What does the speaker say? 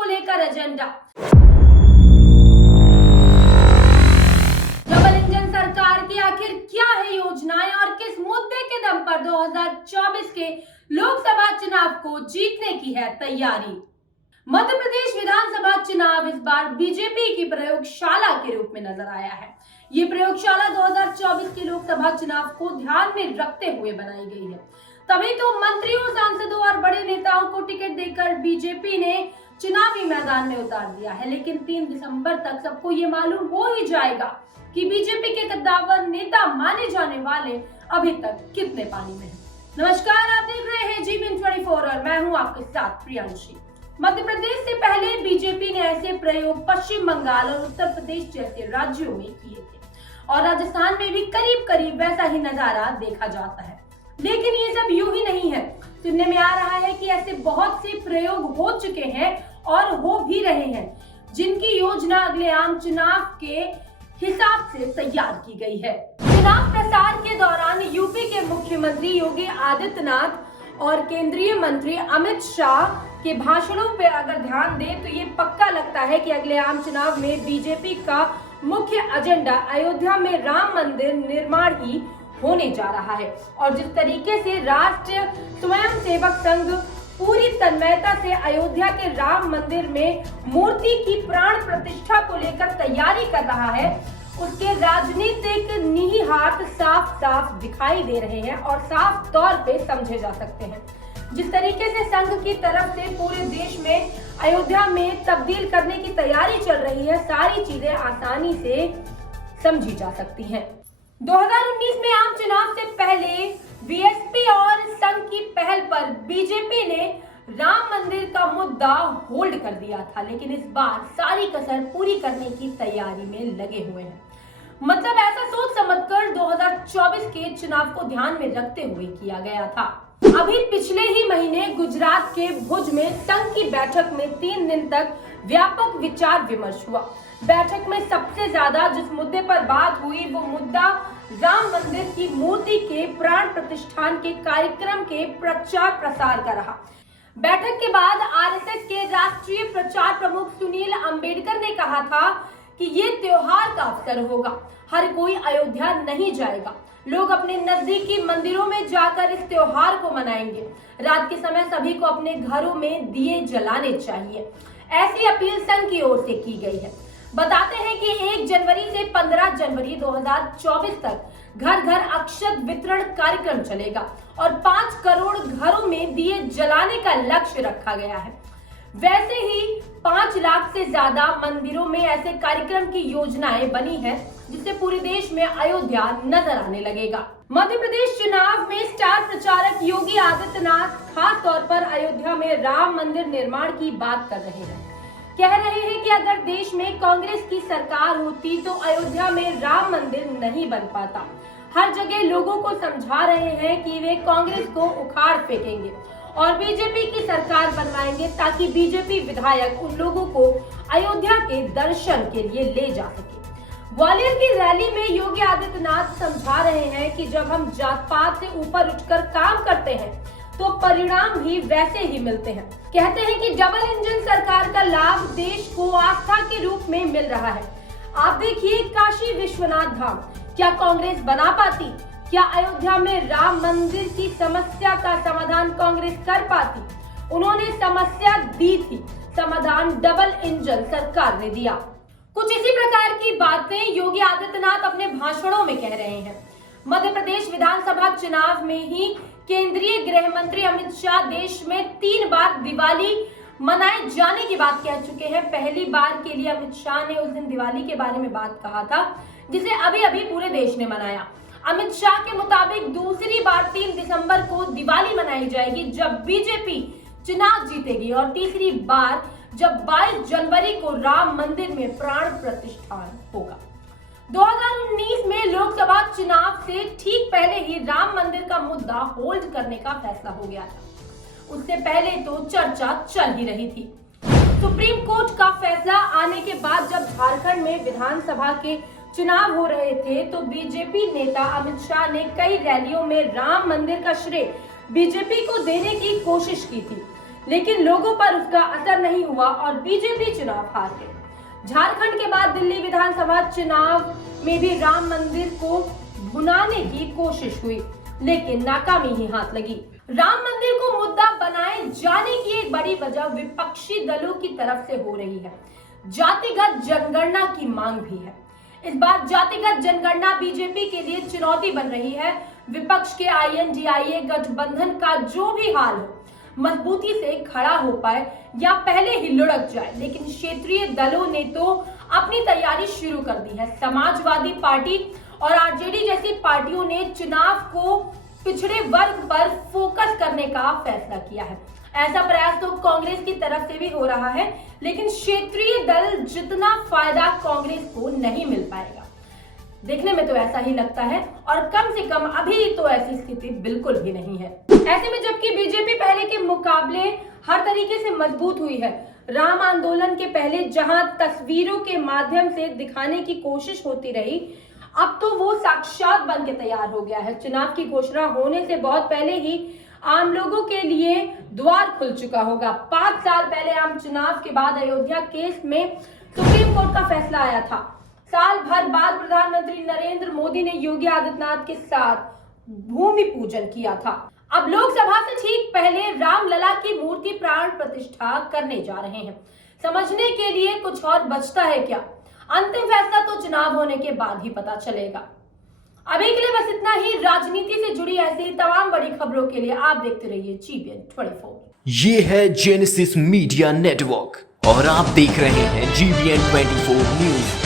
को लेकर एजेंडा। सरकार की आखिर क्या है योजनाएं और किस मुद्दे के दम पर 2024 के लोकसभा चुनाव को जीतने की है तैयारी। मध्य प्रदेश विधानसभा चुनाव इस बार बीजेपी की प्रयोगशाला के रूप में नजर आया है। ये प्रयोगशाला 2024 के लोकसभा चुनाव को ध्यान में रखते हुए बनाई गई है। तभी तो मंत्रियों, सांसदों और बड़े नेताओं को टिकट देकर बीजेपी ने चुनावी मैदान में उतार दिया है। लेकिन 3 दिसंबर तक सबको ये मालूम हो ही जाएगा कि बीजेपी के कद्दावर नेता माने जाने वाले अभी तक कितने पानी में हैं। नमस्कार, आप देख रहे हैं G24 और मैं हूं आपके साथ प्रियांशी। मध्य प्रदेश से पहले बीजेपी ने ऐसे प्रयोग पश्चिम बंगाल और उत्तर प्रदेश जैसे राज्यों में किए थे और राजस्थान में भी करीब करीब वैसा ही नजारा देखा जाता है। लेकिन ये सब यूं ही नहीं है। सुनने में आ रहा है कि ऐसे बहुत से प्रयोग हो चुके हैं और हो भी रहे हैं, जिनकी योजना अगले आम चुनाव के हिसाब से तैयार की गई है। चुनाव प्रचार के दौरान यूपी के मुख्यमंत्री योगी आदित्यनाथ और केंद्रीय मंत्री अमित शाह के भाषणों पे अगर ध्यान दें तो ये पक्का लगता है कि अगले आम चुनाव में बीजेपी का मुख्य एजेंडा अयोध्या में राम मंदिर निर्माण ही होने जा रहा है। और जिस तरीके से राष्ट्रीय स्वयंसेवक संघ पूरी तन्मयता से अयोध्या के राम मंदिर में मूर्ति की प्राण प्रतिष्ठा को लेकर तैयारी कर रहा है, उसके राजनीतिक निहितार्थ साफ साफ दिखाई दे रहे हैं और साफ तौर पे समझे जा सकते हैं। जिस तरीके से संघ की तरफ से पूरे देश में अयोध्या में तब्दील करने की तैयारी चल रही है, सारी चीजें आसानी से समझी जा सकती हैं। 2019 में आम चुनाव से पहले बीएसपी और संघ की पहल पर बीजेपी ने राम मंदिर का मुद्दा होल्ड कर दिया था, लेकिन इस बार सारी कसर पूरी करने की तैयारी में लगे हुए हैं। मतलब ऐसा सोच समझकर 2024 के चुनाव को ध्यान में रखते हुए किया गया था। अभी पिछले ही महीने गुजरात के भुज में संघ की बैठक में 3 दिन तक व्यापक विचार विमर्श हुआ। बैठक में सबसे ज्यादा जिस मुद्दे पर बात हुई वो मुद्दा राम मंदिर की मूर्ति के प्राण प्रतिष्ठान के कार्यक्रम के प्रचार प्रसार का रहा। बैठक के बाद आरएसएस के राष्ट्रीय प्रचार प्रमुख सुनील अंबेडकर ने कहा था कि ये त्योहार का अवसर होगा, हर कोई अयोध्या नहीं जाएगा, लोग अपने नजदीकी मंदिरों में जाकर इस त्योहार को मनाएंगे। रात के समय सभी को अपने घरों में दिए जलाने चाहिए, ऐसी अपील संघ की ओर से की गई है। बताते हैं कि 1 जनवरी से 15 जनवरी 2024 तक घर घर अक्षत वितरण कार्यक्रम चलेगा और 5 करोड़ घरों में दिए जलाने का लक्ष्य रखा गया है। वैसे ही 5 लाख से ज्यादा मंदिरों में ऐसे कार्यक्रम की योजनाएं बनी है, जिससे पूरे देश में अयोध्या नजर आने लगेगा। मध्य प्रदेश चुनाव में स्टार प्रचारक योगी आदित्यनाथ खास तौर पर अयोध्या में राम मंदिर निर्माण की बात कर रहे हैं। कह रहे हैं कि अगर देश में कांग्रेस की सरकार होती तो अयोध्या में राम मंदिर नहीं बन पाता। हर जगह लोगों को समझा रहे हैं कि वे कांग्रेस को उखाड़ फेंकेंगे और बीजेपी की सरकार बनवाएंगे, ताकि बीजेपी विधायक उन लोगों को अयोध्या के दर्शन के लिए ले जा सके। ग्वालियर की रैली में योगी आदित्यनाथ समझा रहे हैं कि जब हम जात पात से ऊपर उठकर काम करते हैं तो परिणाम भी वैसे ही मिलते हैं। कहते हैं कि डबल इंजन सरकार का लाभ देश को आस्था के रूप में मिल रहा है। आप देखिए काशी विश्वनाथ धाम, क्या कांग्रेस बना पाती? क्या अयोध्या में राम मंदिर की समस्या का समाधान कांग्रेस कर पाती? उन्होंने समस्या दी थी, समाधान डबल इंजन सरकार ने दिया। कुछ इसी प्रकार की बातें योगी आदित्यनाथ अपने भाषणों में कह रहे हैं। मध्य प्रदेश विधानसभा चुनाव में ही केंद्रीय गृह मंत्री अमित शाह देश में 3 बार दिवाली मनाए जाने की बात कह चुके हैं। पहली बार के लिए अमित शाह ने उस दिन दिवाली के बारे में बात कहा था, जिसे अभी अभी पूरे देश ने मनाया। अमित शाह के मुताबिक दूसरी बार 3 दिसंबर को दिवाली मनाई जाएगी जब बीजेपी चुनाव जीतेगी, और तीसरी बार जब 22 जनवरी को राम मंदिर में प्राण प्रतिष्ठान होगा। 2019 में लोकसभा चुनाव से ठीक पहले ही राम मंदिर का मुद्दा होल्ड करने का फैसला हो गया था। उससे पहले तो चर्चा चल ही रही थी। सुप्रीम कोर्ट का फैसला आने के बाद जब झारखंड में विधानसभा के चुनाव हो रहे थे तो बीजेपी नेता अमित शाह ने कई रैलियों में राम मंदिर का श्रेय बीजेपी को देने की कोशिश की थी। लेकिन लोगों पर उसका असर नहीं हुआ और बीजेपी चुनाव हार गई। झारखंड के बाद दिल्ली विधानसभा चुनाव में भी राम मंदिर को भुनाने की कोशिश हुई, लेकिन नाकामी ही हाथ लगी। राम मंदिर को मुद्दा बनाए जाने की एक बड़ी वजह विपक्षी दलों की तरफ से हो रही है। जातिगत जनगणना की मांग भी है। इस बार जातिगत जनगणना बीजेपी के लिए चुनौती बन रही है। विपक्ष के INDIA गठबंधन का जो भी हाल हो, मजबूती से खड़ा हो पाए या पहले ही लुढ़क जाए, लेकिन क्षेत्रीय दलों ने तो अपनी तैयारी शुरू कर दी है। समाजवादी पार्टी और RJD जैसी पार्टियों ने चुनाव को पिछड़े वर्ग पर फोकस करने का फैसला किया है। ऐसा प्रयास तो कांग्रेस की तरफ से भी हो रहा है, लेकिन क्षेत्रीय दल जितना फायदा कांग्रेस को नहीं मिल पाएगा। देखने में तो ऐसा ही लगता है और कम से कम अभी तो ऐसी स्थिति बिल्कुल भी नहीं है। ऐसे में जबकि बीजेपी पहले के मुकाबले हर तरीके से मजबूत हुई है, राम आंदोलन के पहले जहां तस्वीरों के माध्यम से दिखाने की कोशिश होती रही, अब तो वो साक्षात बन के तैयार हो गया है। चुनाव की घोषणा होने से बहुत पहले ही आम लोगों के लिए द्वार खुल चुका होगा। 5 साल पहले आम चुनाव के बाद अयोध्या केस में सुप्रीम कोर्ट का फैसला आया था। साल भर बाद प्रधानमंत्री नरेंद्र मोदी ने योगी आदित्यनाथ के साथ भूमि पूजन किया था। अब लोकसभा से ठीक पहले रामलला की मूर्ति प्राण प्रतिष्ठा करने जा रहे हैं। समझने के लिए कुछ और बचता है क्या? अंतिम फैसला तो चुनाव होने के बाद ही पता चलेगा। अभी के लिए बस इतना ही। राजनीति से जुड़ी ऐसी तमाम बड़ी खबरों के लिए आप देखते रहिए GBN 24। ये है जेनेसिस मीडिया नेटवर्क और आप देख रहे हैं GBN 24 न्यूज।